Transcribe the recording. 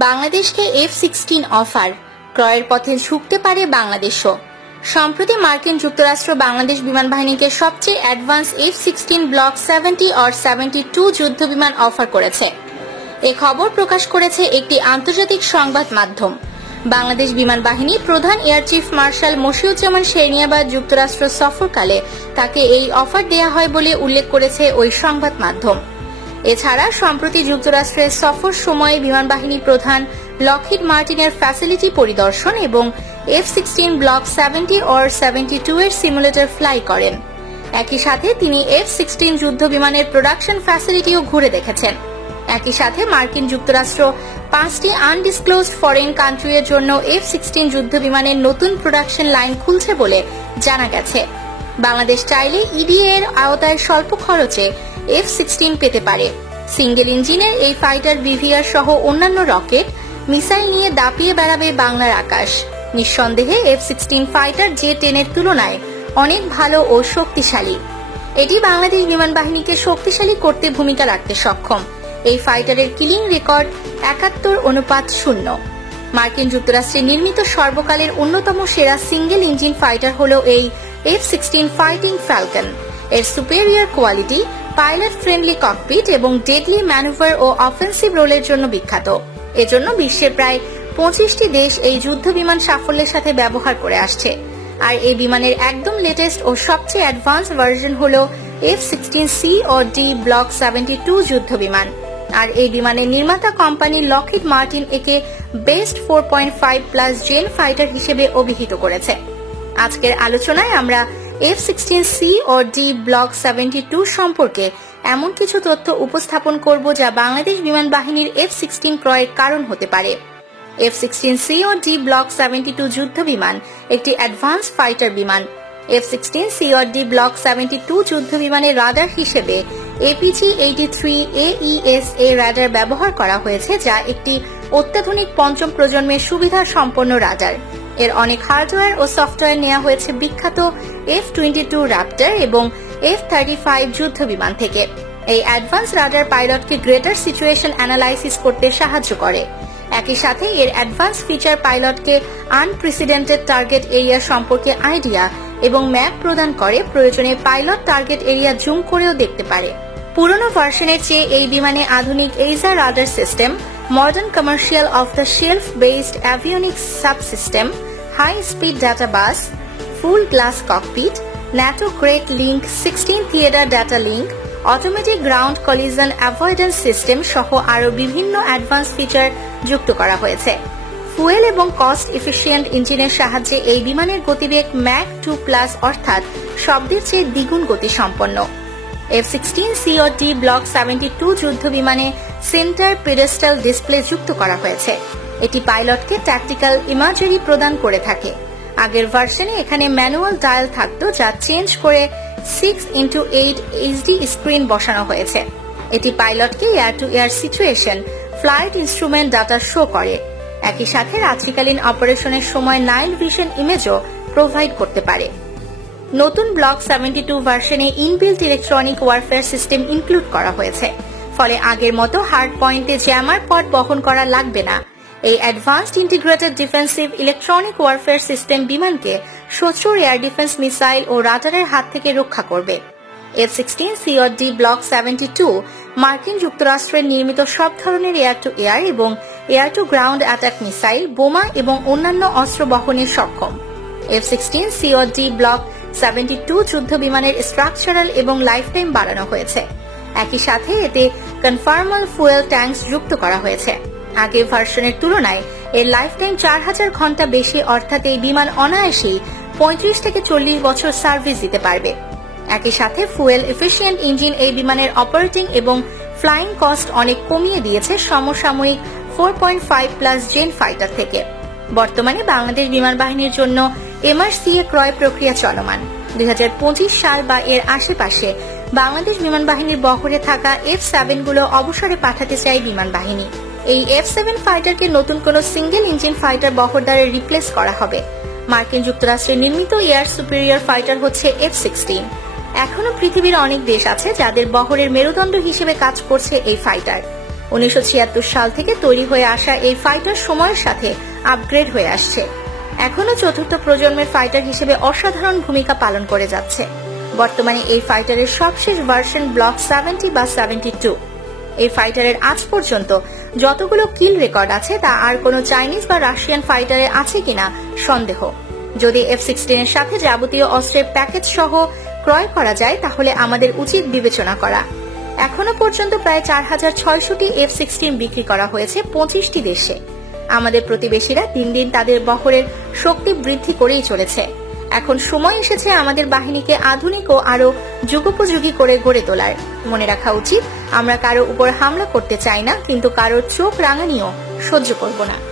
বাংলাদেশকে F-16 offer, ক্রয়ের পথে ঝুঁকতে পারে বাংলাদেশও। সম্প্রতি মার্কিন যুক্তরাষ্ট্র বাংলাদেশ বিমান বাহিনীকে সবচেয়ে অ্যাডভান্স F-16 ব্লক 70 or 72 যুদ্ধ বিমান অফার করেছে। এই খবর প্রকাশ করেছে একটি আন্তর্জাতিক সংবাদ মাধ্যম। বাংলাদেশ বিমান বাহিনী প্রধান air chief marshal Mashiuzzaman Serniabat যুক্তরাষ্ট্র সফরকালে তাকে এই অফার দেয়া হয় বলে উল্লেখ করেছে ওই সংবাদ মাধ্যম। এছাড়া সম্প্রতি যুক্তরাষ্ট্রের সফর সময়ে বিমান বাহিনী প্রধান লকহিড মার্টিনের ফ্যাসিলিটি পরিদর্শন এবং F-16 ব্লক 70 or 72 এর সিমুলেটর ফ্লাই করেন। একই সাথে তিনি F-16 যুদ্ধ বিমানের প্রোডাকশন ফ্যাসিলিটিও ঘুরে দেখেছেন। একই সাথে মার্কিন যুক্তরাষ্ট্র 5টি আনডিসক্লোজড ফরেন কান্ট্রির জন্য F-16 যুদ্ধ বিমানের নতুন প্রোডাকশন লাইন খুলছে বলে জানা গেছে। বাংলাদেশ চাইলে ইডিএ এর আওতায় স্বল্প খরচে F-16 পেতে পারে। সিঙ্গেল ইঞ্জিনের এই ফাইটার বিভিআর সহ অন্যান্য রকেট, মিসাইল নিয়ে দাপিয়ে বেড়াবে বাংলার আকাশ। নিঃসন্দেহে F-16 ফাইটার জে-10 এর তুলনায় অনেক ভালো ও শক্তিশালী। এটি বাংলাদেশ বিমান বাহিনীকে শক্তিশালী করতে ভূমিকা রাখতে সক্ষম। এই ফাইটারের কিলিং রেকর্ড 71:0। মার্কিন যুক্তরাষ্ট্রে নির্মিত সর্বকালের অন্যতম সেরা সিঙ্গেল ইঞ্জিন ফাইটার হল এই F-16 ফাইটিং ফ্যালকন। এর superior quality, pilot friendly cockpit এবং ডেডলি ম্যানুভার ও অফেন্সিভ রোলের জন্য বিখ্যাত। এজন্য বিশ্বের প্রায় 25টি দেশ এই যুদ্ধ বিমান সাফল্যের সাথে ব্যবহার করে আসছে। আর এই বিমানের একদম লেটেস্ট ও সবচেয়ে অ্যাডভান্স ভার্সন হল F-16C or D ব্লক 72 যুদ্ধ বিমান। আর এই বিমানের নির্মাতা কোম্পানি লকহিড মার্টিন একে বেস্ট 4.5+ জেন ফাইটার হিসেবে অভিহিত করেছে। আজকের আলোচনায় আমরা F-16C or D ব্লক 72 সম্পর্কে এমন কিছু তথ্য উপস্থাপন করব যা বাংলাদেশ বিমান বাহিনীর F-16 ক্রয়ের কারণ হতে পারে। F-16C or D ব্লক 72 যুদ্ধ বিমান একটি অ্যাডভান্স ফাইটার বিমান। F-16C or D ব্লক 72 যুদ্ধ বিমানের রাডার হিসেবে APG-83 AESA রাডার ব্যবহার করা হয়েছে, যা একটি অত্যাধুনিক পঞ্চম প্রজন্মের সুবিধা সম্পন্ন রাডার। এর অনেক হার্ডওয়্যার ও সফটওয়্যার নেওয়া হয়েছে বিখ্যাত F-22 র্যাপটর এবং F-35 যুদ্ধ বিমান থেকে। এই অ্যাডভান্স রাডার পাইলটকে গ্রেটার সিচুয়েশন অ্যানালাইসিস করতে সাহায্য করে। একই সাথে এর অ্যাডভান্স ফিচার পাইলটকে আনপ্রেসিডেন্টেড টার্গেট এরিয়া সম্পর্কে আইডিয়া এবং ম্যাপ প্রদান করে। প্রয়োজনে পাইলট টার্গেট এরিয়া জুম করেও দেখতে পারে। পুরনো ভার্সনের চেয়ে এই বিমানে আধুনিক AESA radar system, modern commercial off the shelf based avionics subsystem, high speed data bus, full glass cockpit, NATO great link 16 theatre data link, automatic ground collision avoidance system সহ আরও বিভিন্ন অ্যাডভান্স ফিচার যুক্ত করা হয়েছে। Fuel এবং cost efficient ইঞ্জিনের সাহায্যে এই বিমানের গতিবেগ ম্যাক 2+ অর্থাৎ শব্দের চেয়ে দ্বিগুণ গতি সম্পন্ন। F-16C or D ব্লক 72 যুদ্ধ বিমানে সেন্টার পেডেস্টাল ডিসপ্লে যুক্ত করা হয়েছে। এটি পাইলটকে ট্যাকটিক্যাল ইমাজারি প্রদান করে থাকে। আগের ভার্সনে এখানে ম্যানুয়াল ডায়াল থাকতো, যা চেঞ্জ করে 6x8 HD স্ক্রিন বসানো হয়েছে। এটি পাইলটকে air to air situation, flight instrument data show করে। একই সাথে রাত্রিকালীন অপারেশনের সময় নাইট ভিশন ইমেজও প্রোভাইড করতে পারে। নতুন ব্লক 72 ভার্সনে inbuilt electronic warfare system include করা হয়েছে, ফলে আগের মতো হার্ড পয়েন্টে জ্যামার পড বহন করা লাগবে না। এই advanced integrated defensive electronic warfare system বিমানকে শত্রুর এয়ার ডিফেন্স মিসাইল ও রাডারের হাত থেকে রক্ষা করবে। F-16C or D ব্লক 72 মার্কিন যুক্তরাষ্ট্রের নির্মিত সব ধরনের এয়ার টু এয়ার এবং air to ground attack missile, বোমা এবং অন্যান্য অস্ত্র বহনে সক্ষম। F-16C or D ব্লক 72 যুদ্ধ বিমানের স্ট্রাকচারাল এবং লাইফ টাইম বাড়ানো হয়েছে। একই সাথে এতে কনফার্মাল ফুয়েল ট্যাঙ্কস যুক্ত করা হয়েছে। আগের ভার্সনের তুলনায় এর লাইফ টাইম 4000 ঘন্টা বেশি, অর্থাৎ এই বিমান অনায়াসেই 35 থেকে 40 বছর সার্ভিস দিতে পারবে। একই সাথে ফুয়েল এফিশিয়েন্ট ইঞ্জিন এই বিমানের অপারেটিং এবং ফ্লাইং কস্ট অনেক কমিয়ে দিয়েছে সমসাময়িক 4.5+ জেন ফাইটার থেকে। বর্তমানে বাংলাদেশ বিমান বাহিনীর জন্য MRCA ক্রয় প্রক্রিয়া চলমান। 2025 সাল বা এর আশেপাশে বাংলাদেশ বিমান বাহিনীর বহরে থাকা F-7 গুলো অবসরে পাঠাতে চায় বিমান বাহিনী। এই F-7 ফাইটারকে নতুন কোন সিঙ্গেল ইঞ্জিন ফাইটার বহর দ্বারা রিপ্লেস করা হবে। মার্কিন যুক্তরাষ্ট্রের নির্মিত এয়ার সুপেরিয়র ফাইটার হচ্ছে F-16। এখনো পৃথিবীর অনেক দেশ আছে যাদের বহরের মেরুদণ্ড হিসেবে কাজ করছে এই ফাইটার। 1976 সাল থেকে তৈরি হয়ে আসা এই ফাইটার সময়ের সাথে আপগ্রেড হয়ে আসছে। এখনো চতুর্থ প্রজন্মের ফাইটার হিসেবে অসাধারণ ভূমিকা পালন করে যাচ্ছে। বর্তমানে এই ফাইটারের সবশেষ ভার্সন ব্লক 70 বা 72। এই ফাইটারের আজ পর্যন্ত যতগুলো কিল রেকর্ড আছে তা আর কোনো চাইনিজ বা রাশিয়ান ফাইটারে আছে কিনা সন্দেহ। যদি F-16 এর সাথে যাবতীয় অস্ত্রের প্যাকেজ সহ ক্রয় করা যায় তাহলে আমাদের উচিত বিবেচনা করা। এখনো পর্যন্ত প্রায় 4600টি F-16 বিক্রি করা হয়েছে 25টি দেশে। আমাদের প্রতিবেশীরা দিন দিন তাদের বহরের শক্তি বৃদ্ধি করেই চলেছে। এখন সময় এসেছে আমাদের বাহিনীকে আধুনিক ও আরো যুগোপযোগী করে গড়ে তোলার। মনে রাখা উচিত, আমরা কারো উপর হামলা করতে চাই না, কিন্তু কারোর চোখ রাঙানিও সহ্য করব না।